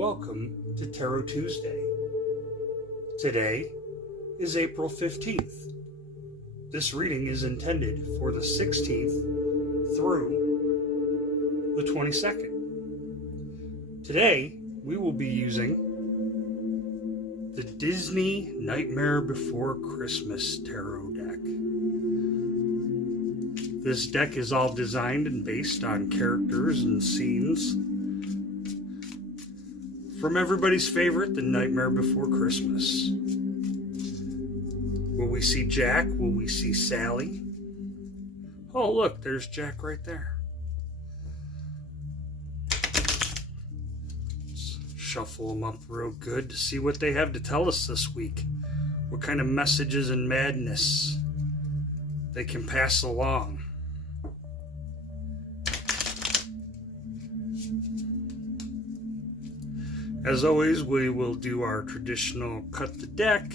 Welcome to Tarot Tuesday. Today is April 15th. This reading is intended for the 16th through the 22nd. Today, we will be using the Disney Nightmare Before Christmas Tarot deck. This deck is all designed and based on characters and scenes from everybody's favorite, The Nightmare Before Christmas. Will we see Jack? Will we see Sally? Oh, look, there's Jack right there. Let's shuffle them up real good to see what they have to tell us this week. What kind of messages and madness they can pass along. As always, we will do our traditional cut the deck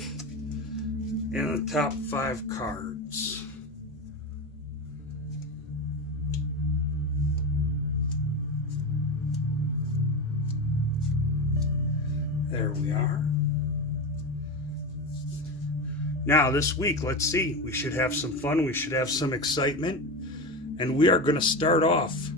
and the top 5 cards. There we are. Now this week, let's see, we should have some fun, we should have some excitement, and we are going to start off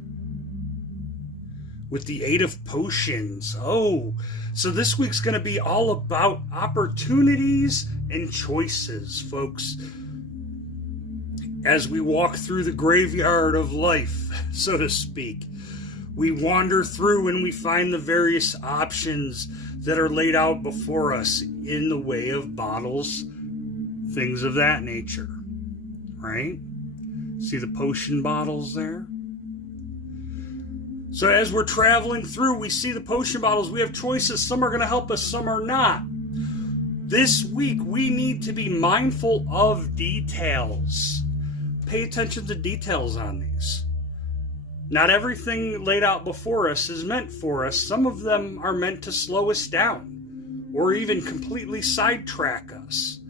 with the 8 of Potions. Oh, so this week's going to be all about opportunities and choices, folks. As we walk through the graveyard of life, so to speak, we wander through and we find the various options that are laid out before us in the way of bottles, things of that nature, right? See the potion bottles there? So as we're traveling through, we see the potion bottles. We have choices. Some are going to help us, some are not. This week, we need to be mindful of details. Pay attention to details on these. Not everything laid out before us is meant for us. Some of them are meant to slow us down or even completely sidetrack us.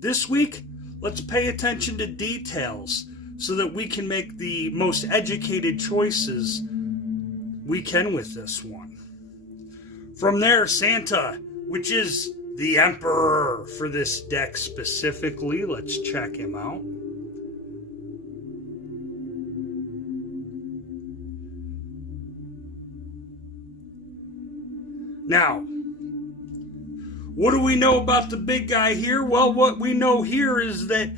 This week, let's pay attention to details so that we can make the most educated choices we can with this one. From there, Santa, which is the Emperor for this deck specifically. Let's check him out. Now, what do we know about the big guy here? Well, what we know here is that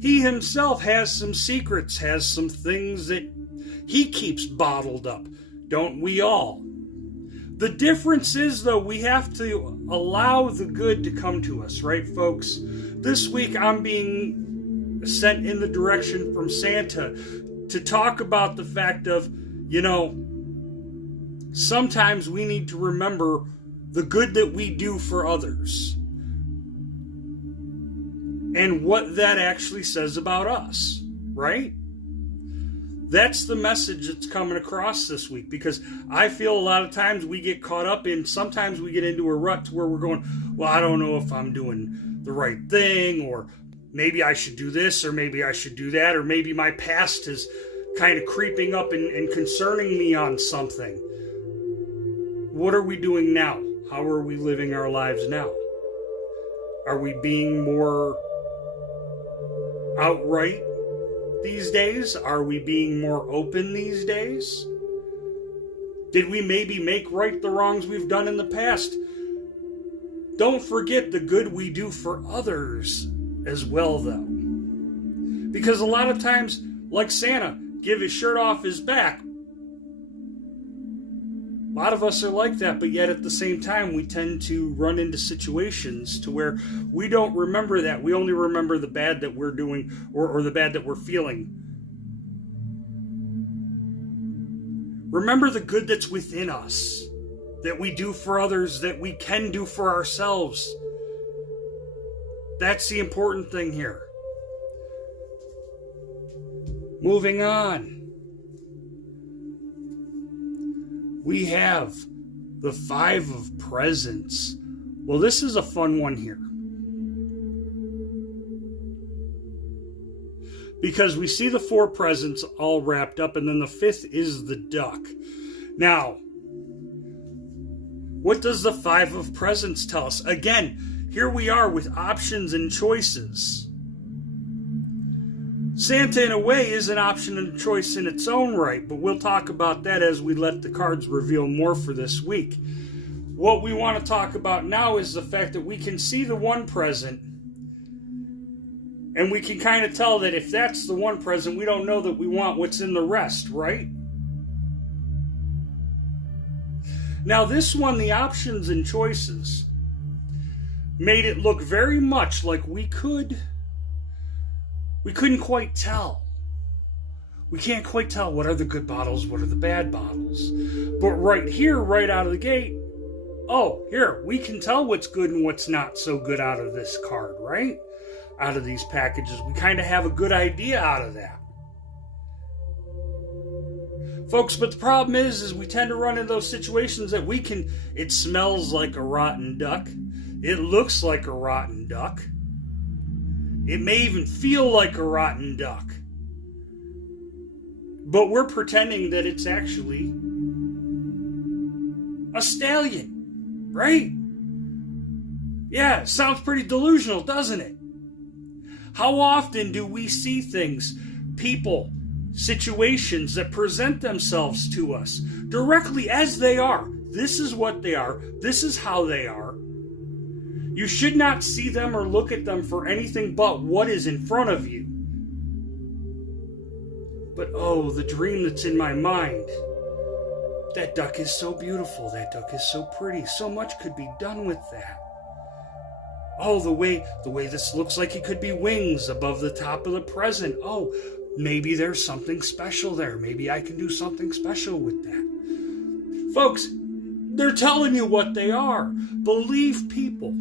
he himself has some secrets, has some things that he keeps bottled up. Don't we all? The difference is, though, we have to allow the good to come to us, right, folks? This week, I'm being sent in the direction from Santa to talk about the fact of, sometimes we need to remember the good that we do for others and what that actually says about us, right? That's the message that's coming across this week, because I feel a lot of times we get caught up in, sometimes we get into a rut where we're going, well, I don't know if I'm doing the right thing, or maybe I should do this, or maybe I should do that, or maybe my past is kind of creeping up and concerning me on something. What are we doing now? How are we living our lives now? Are we being more outright these days? Are we being more open these days? Did we maybe make right the wrongs we've done in the past? Don't forget the good we do for others as well, though. Because a lot of times, like Santa, give his shirt off his back. A lot of us are like that, but yet at the same time, we tend to run into situations to where we don't remember that. We only remember the bad that we're doing or the bad that we're feeling. Remember the good that's within us, that we do for others, that we can do for ourselves. That's the important thing here. Moving on. We have the 5 of Presents. Well, this is a fun one here. Because we see the 4 presents all wrapped up, and then the 5th is the duck. Now, What does the Five of Presents tell us? Again, here we are with options and choices. Santa, in a way, is an option and a choice in its own right, but we'll talk about that as we let the cards reveal more for this week. What we want to talk about now is the fact that we can see the one present, and we can kind of tell that if that's the one present, we don't know that we want what's in the rest, right? Now, this one, the options and choices, made it look very much like we couldn't quite tell. We can't quite tell what are the good bottles, what are the bad bottles. But right here, right out of the gate, oh, here, we can tell what's good and what's not so good out of this card, right? Out of these packages. We kind of have a good idea out of that. Folks, but the problem is we tend to run into those situations that it smells like a rotten duck. It looks like a rotten duck. It may even feel like a rotten duck. But we're pretending that it's actually a stallion, right? Yeah, sounds pretty delusional, doesn't it? How often do we see things, people, situations that present themselves to us directly as they are? This is what they are. This is how they are. You should not see them or look at them for anything but what is in front of you. But oh, the dream that's in my mind. That duck is so beautiful. That duck is so pretty. So much could be done with that. Oh, the way this looks like it could be wings above the top of the present. Oh, maybe there's something special there. Maybe I can do something special with that. Folks, they're telling you what they are. Believe people.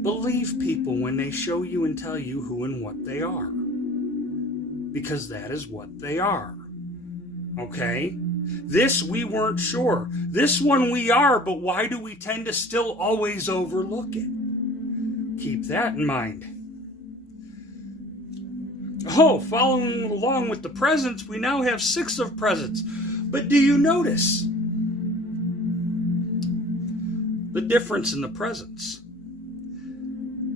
Believe people when they show you and tell you who and what they are. Because that is what they are. Okay? This we weren't sure. This one we are, but why do we tend to still always overlook it? Keep that in mind. Oh, following along with the presents, we now have 6 of presents. But do you notice the difference in the presents?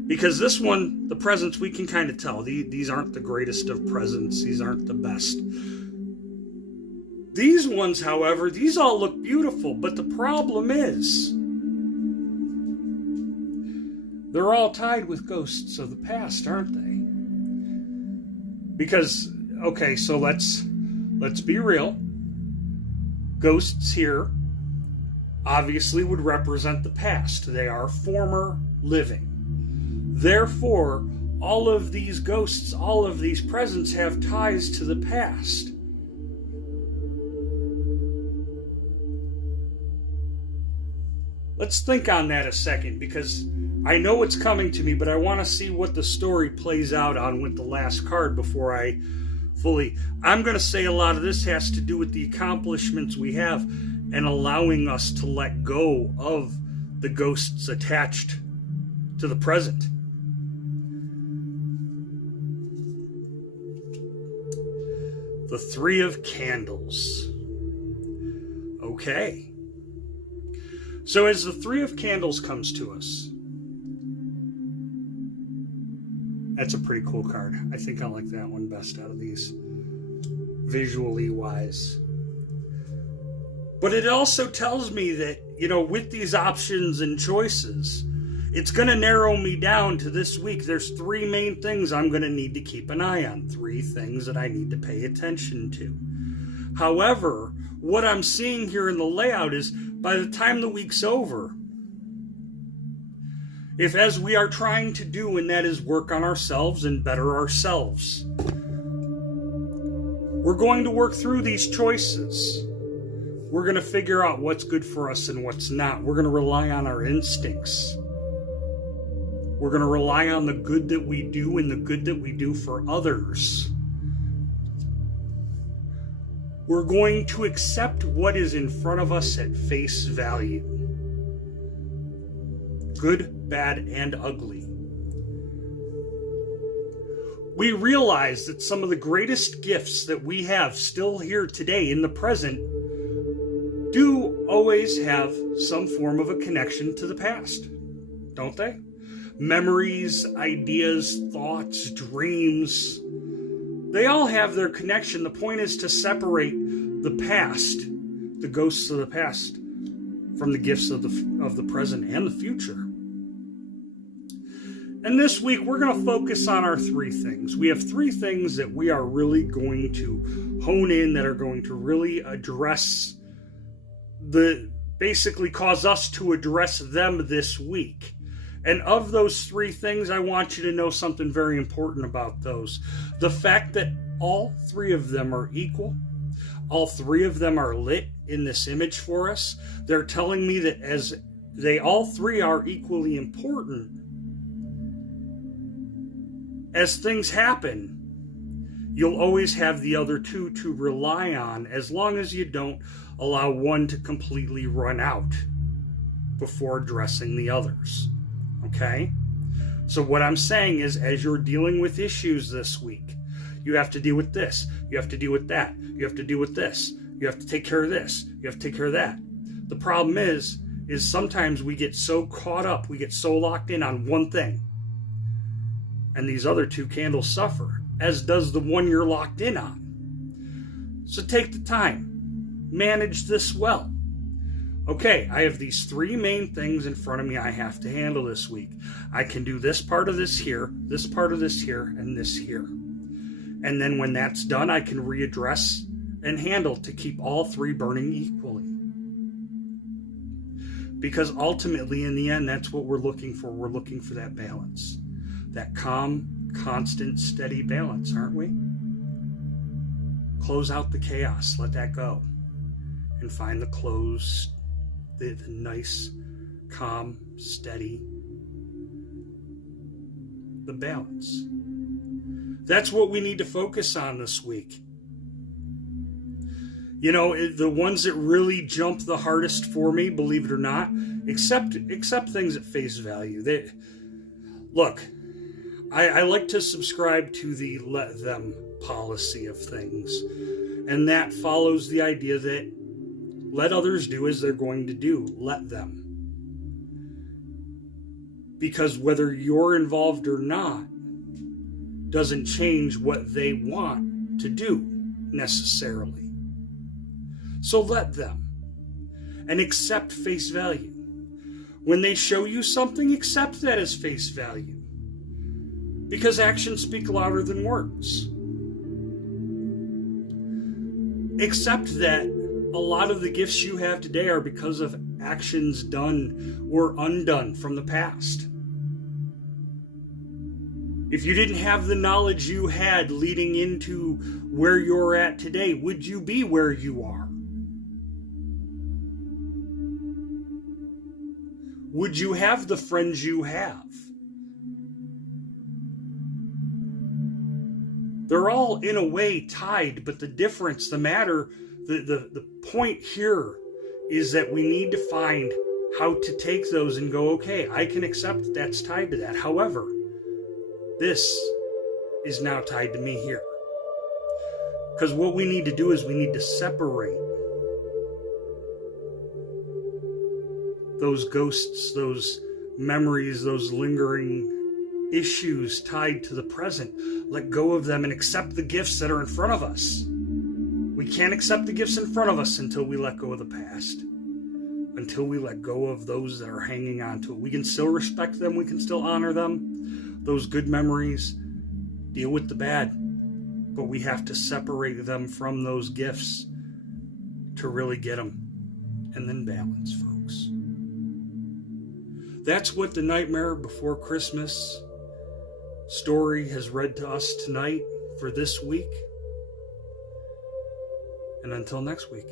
Because this one, the presents, we can kind of tell. These aren't the greatest of presents. These aren't the best. These ones, however, these all look beautiful. But the problem is, they're all tied with ghosts of the past, aren't they? Because, okay, so let's be real. Ghosts here obviously would represent the past. They are former living. Therefore, all of these ghosts, all of these presents have ties to the past. Let's think on that a second, because I know it's coming to me, but I want to see what the story plays out on with the last card before I fully... I'm going to say a lot of this has to do with the accomplishments we have and allowing us to let go of the ghosts attached to the present. The 3 of Candles. Okay. So as the 3 of Candles comes to us, that's a pretty cool card. I think I like that one best out of these, visually wise. But it also tells me that, with these options and choices, it's going to narrow me down to this week. There's 3 main things I'm going to need to keep an eye on. 3 things that I need to pay attention to. However, what I'm seeing here in the layout is by the time the week's over, if as we are trying to do, and that is work on ourselves and better ourselves, we're going to work through these choices. We're going to figure out what's good for us and what's not. We're going to rely on our instincts. We're going to rely on the good that we do and the good that we do for others. We're going to accept what is in front of us at face value. Good, bad, and ugly. We realize that some of the greatest gifts that we have still here today in the present do always have some form of a connection to the past, don't they? Memories, ideas, thoughts, dreams, they all have their connection. The point is to separate the past, the ghosts of the past, from the gifts of the present and the future. And this week, we're going to focus on our three things. We have three things that we are really going to hone in, that are going to really address basically cause us to address them this week. And of those three things, I want you to know something very important about those. The fact that all three of them are equal, all three of them are lit in this image for us. They're telling me that as they all three are equally important, as things happen, you'll always have the other two to rely on, as long as you don't allow one to completely run out before addressing the others. Okay? So what I'm saying is, as you're dealing with issues this week, you have to deal with this, you have to deal with that, you have to deal with this, you have to take care of this, you have to take care of that. The problem is sometimes we get so caught up, we get so locked in on one thing, and these other two candles suffer, as does the one you're locked in on. So take the time, manage this well. Okay, I have these three main things in front of me I have to handle this week. I can do this part of this here, this part of this here, and this here. And then when that's done, I can readdress and handle to keep all three burning equally. Because ultimately, in the end, that's what we're looking for. We're looking for that balance. That calm, constant, steady balance, aren't we? Close out the chaos. Let that go. And find the close, the nice, calm, steady, the balance. That's what we need to focus on this week. You know, the ones that really jump the hardest for me, believe it or not, accept things at face value. Look, I like to subscribe to the let them policy of things. And that follows the idea that let others do as they're going to do. Let them. Because whether you're involved or not doesn't change what they want to do necessarily. So let them. And accept face value. When they show you something, accept that as face value. Because actions speak louder than words. Accept that a lot of the gifts you have today are because of actions done or undone from the past. If you didn't have the knowledge you had leading into where you're at today, would you be where you are? Would you have the friends you have? They're all in a way tied, but the difference, the point here is that we need to find how to take those and go, okay, I can accept that's tied to that. However, this is now tied to me here. Because what we need to do is we need to separate those ghosts, those memories, those lingering issues tied to the present. Let go of them and accept the gifts that are in front of us. We can't accept the gifts in front of us until we let go of the past. Until we let go of those that are hanging on to it. We can still respect them. We can still honor them. Those good memories. Deal with the bad. But we have to separate them from those gifts to really get them. And then balance, folks. That's what the Nightmare Before Christmas story has read to us tonight for this week. And until next week.